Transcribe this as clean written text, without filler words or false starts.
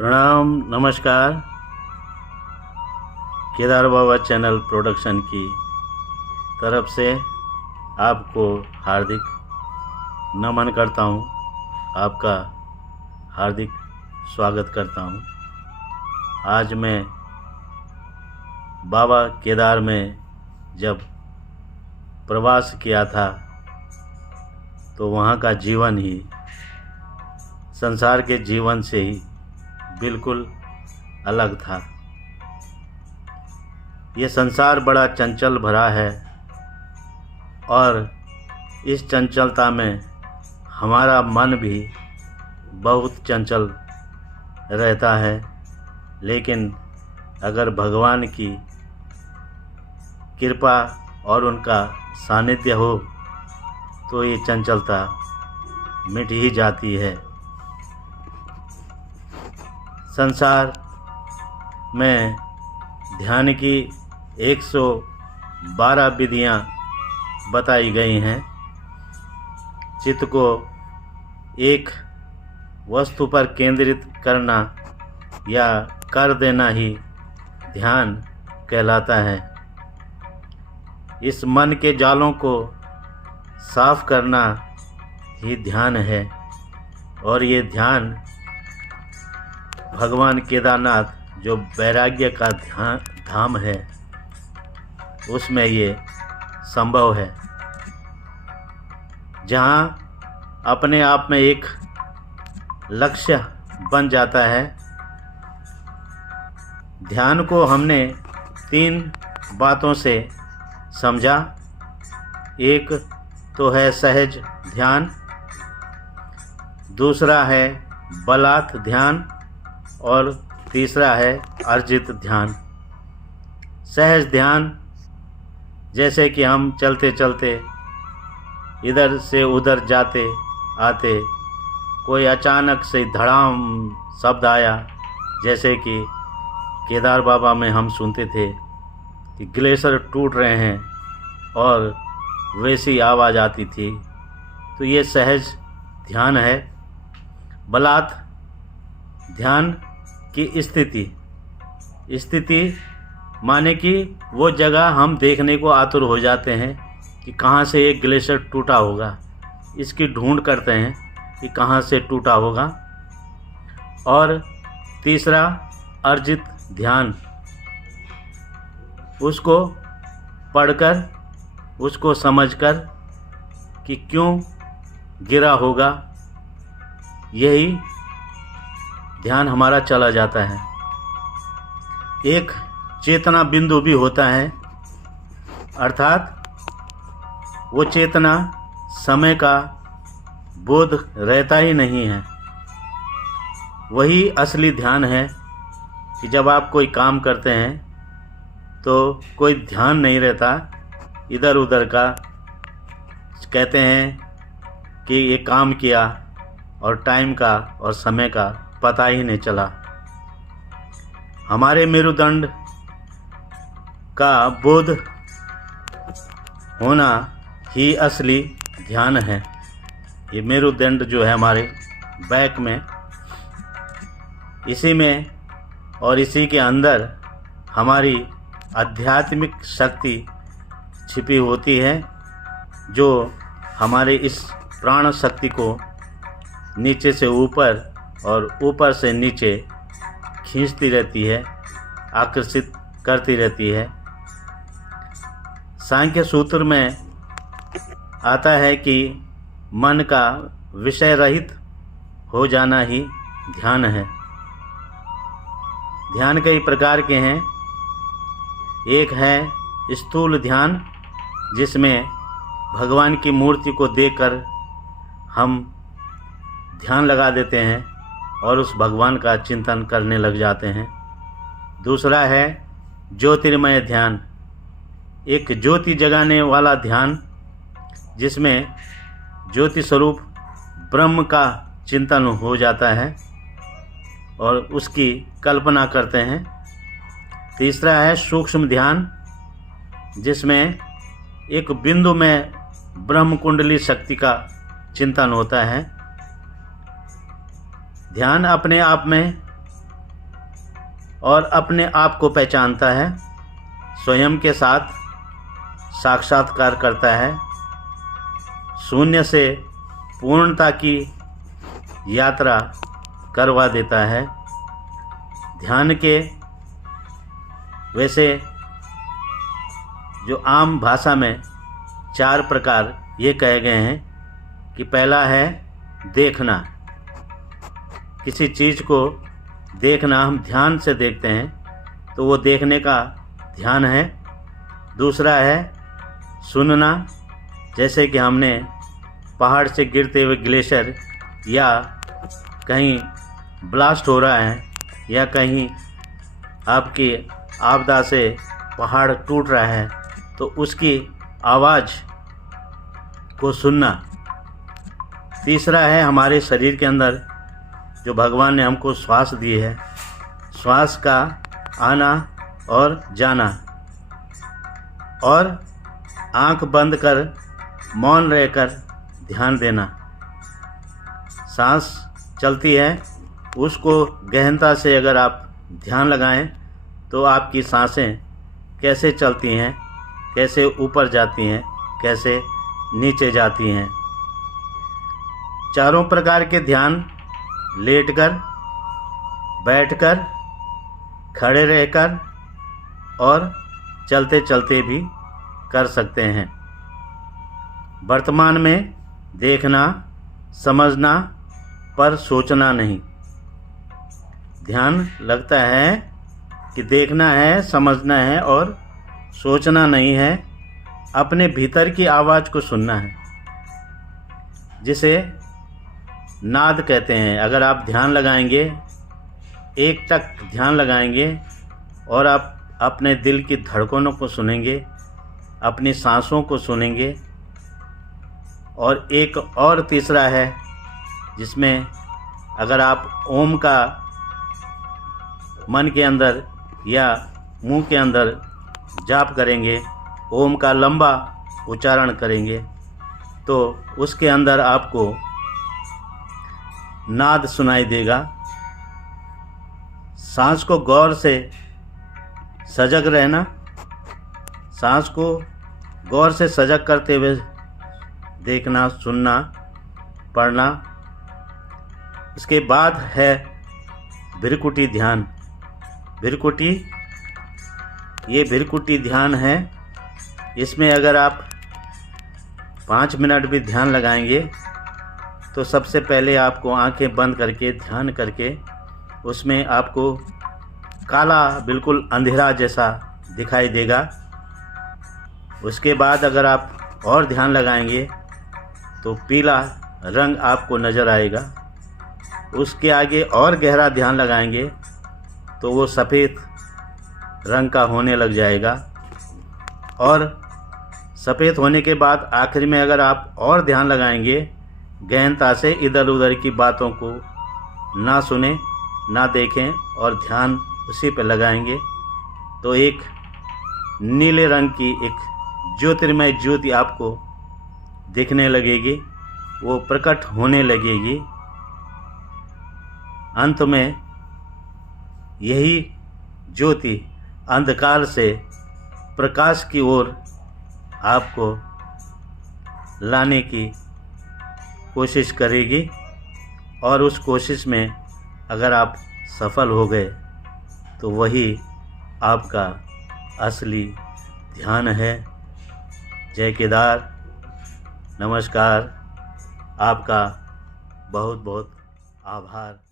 प्रणाम, नमस्कार। केदार बाबा channel production की तरफ से आपको हार्दिक नमन करता हूँ, आपका हार्दिक स्वागत करता हूँ। आज मैं बाबा केदार में जब प्रवास किया था तो वहाँ का जीवन ही संसार के जीवन से ही बिल्कुल अलग था। ये संसार बड़ा चंचल भरा है और इस चंचलता में हमारा मन भी बहुत चंचल रहता है, लेकिन अगर भगवान की कृपा और उनका सानिध्य हो तो ये चंचलता मिट ही जाती है। संसार में ध्यान की 112 विधियां बताई गई हैं। चित्त को एक वस्तु पर केंद्रित करना या कर देना ही ध्यान कहलाता है। इस मन के जालों को साफ करना ही ध्यान है और ये ध्यान भगवान केदारनाथ जो वैराग्य का धाम है उसमें ये संभव है, जहाँ अपने आप में एक लक्ष्य बन जाता है। ध्यान को हमने 3 बातों से समझा। एक तो है सहज ध्यान, दूसरा है बलात् ध्यान और तीसरा है अर्जित ध्यान। सहज ध्यान जैसे कि हम चलते चलते इधर से उधर जाते आते कोई अचानक से धड़ाम शब्द आया, जैसे कि केदार बाबा में हम सुनते थे कि ग्लेशियर टूट रहे हैं और वैसी आवाज़ आती थी, तो ये सहज ध्यान है। बलात् ध्यान की स्थिति माने कि वो जगह हम देखने को आतुर हो जाते हैं कि कहाँ से एक ग्लेशियर टूटा होगा, इसकी ढूंढ करते हैं कि कहाँ से टूटा होगा। और तीसरा अर्जित ध्यान, उसको पढ़कर उसको समझकर कि क्यों गिरा होगा, यही ध्यान हमारा चला जाता है। एक चेतना बिंदु भी होता है, अर्थात वो चेतना समय का बोध रहता ही नहीं है। वही असली ध्यान है कि जब आप कोई काम करते हैं तो कोई ध्यान नहीं रहता, इधर उधर का कहते हैं कि ये काम किया और टाइम का और समय का पता ही नहीं चला। हमारे मेरुदंड का बोध होना ही असली ध्यान है। ये मेरुदंड जो है हमारे बैक में, इसी में और इसी के अंदर हमारी आध्यात्मिक शक्ति छिपी होती है, जो हमारे इस प्राण शक्ति को नीचे से ऊपर और ऊपर से नीचे खींचती रहती है, आकर्षित करती रहती है। सांख्य सूत्र में आता है कि मन का विषय रहित हो जाना ही ध्यान है। ध्यान कई प्रकार के हैं। एक है स्थूल ध्यान, जिसमें भगवान की मूर्ति को देखकर हम ध्यान लगा देते हैं और उस भगवान का चिंतन करने लग जाते हैं। दूसरा है ज्योतिर्मय ध्यान, एक ज्योति जगाने वाला ध्यान, जिसमें ज्योति स्वरूप ब्रह्म का चिंतन हो जाता है और उसकी कल्पना करते हैं। तीसरा है सूक्ष्म ध्यान, जिसमें एक बिंदु में ब्रह्म कुंडली शक्ति का चिंतन होता है। ध्यान अपने आप में और अपने आप को पहचानता है, स्वयं के साथ साक्षात्कार करता है, शून्य से पूर्णता की यात्रा करवा देता है। ध्यान के वैसे जो आम भाषा में 4 प्रकार ये कहे गए हैं कि पहला है देखना, किसी चीज़ को देखना, हम ध्यान से देखते हैं तो वो देखने का ध्यान है। दूसरा है सुनना, जैसे कि हमने पहाड़ से गिरते हुए ग्लेशियर या कहीं ब्लास्ट हो रहा है या कहीं आपकी आपदा से पहाड़ टूट रहा है तो उसकी आवाज़ को सुनना। तीसरा है हमारे शरीर के अंदर जो भगवान ने हमको श्वास दी है, श्वास का आना और जाना, और आंख बंद कर मौन रहकर ध्यान देना। सांस चलती है, उसको गहनता से अगर आप ध्यान लगाएं तो आपकी सांसें कैसे चलती हैं, कैसे ऊपर जाती हैं, कैसे नीचे जाती हैं। चारों प्रकार के ध्यान लेटकर, बैठकर, खड़े रहकर और चलते चलते भी कर सकते हैं। वर्तमान में देखना, समझना पर सोचना नहीं। ध्यान लगता है कि देखना है, समझना है और सोचना नहीं है। अपने भीतर की आवाज़ को सुनना है, जिसे नाद कहते हैं। अगर आप ध्यान लगाएंगे, एक टक ध्यान लगाएंगे और आप अपने दिल की धड़कनों को सुनेंगे, अपनी सांसों को सुनेंगे, और एक और तीसरा है जिसमें अगर आप ओम का मन के अंदर या मुंह के अंदर जाप करेंगे, ओम का लंबा उच्चारण करेंगे तो उसके अंदर आपको नाद सुनाई देगा। सांस को गौर से सजग रहना, सांस को गौर से सजग करते हुए देखना, सुनना, पढ़ना। इसके बाद है भृकुटी ध्यान। भृकुटी, ये भृकुटी ध्यान है। इसमें अगर आप 5 मिनट भी ध्यान लगाएंगे तो सबसे पहले आपको आंखें बंद करके ध्यान करके उसमें आपको काला, बिल्कुल अंधेरा जैसा दिखाई देगा। उसके बाद अगर आप और ध्यान लगाएंगे तो पीला रंग आपको नज़र आएगा। उसके आगे और गहरा ध्यान लगाएंगे तो वो सफ़ेद रंग का होने लग जाएगा। और सफ़ेद होने के बाद आखिर में अगर आप और ध्यान लगाएंगे, गहनता से इधर उधर की बातों को ना सुने, ना देखें और ध्यान उसी पर लगाएंगे तो एक नीले रंग की एक ज्योतिर्मय ज्योति आपको दिखने लगेगी, वो प्रकट होने लगेगी। अंत में यही ज्योति अंधकार से प्रकाश की ओर आपको लाने की कोशिश करेगी, और उस कोशिश में अगर आप सफल हो गए तो वही आपका असली ध्यान है। जय केदार, नमस्कार, आपका बहुत बहुत आभार।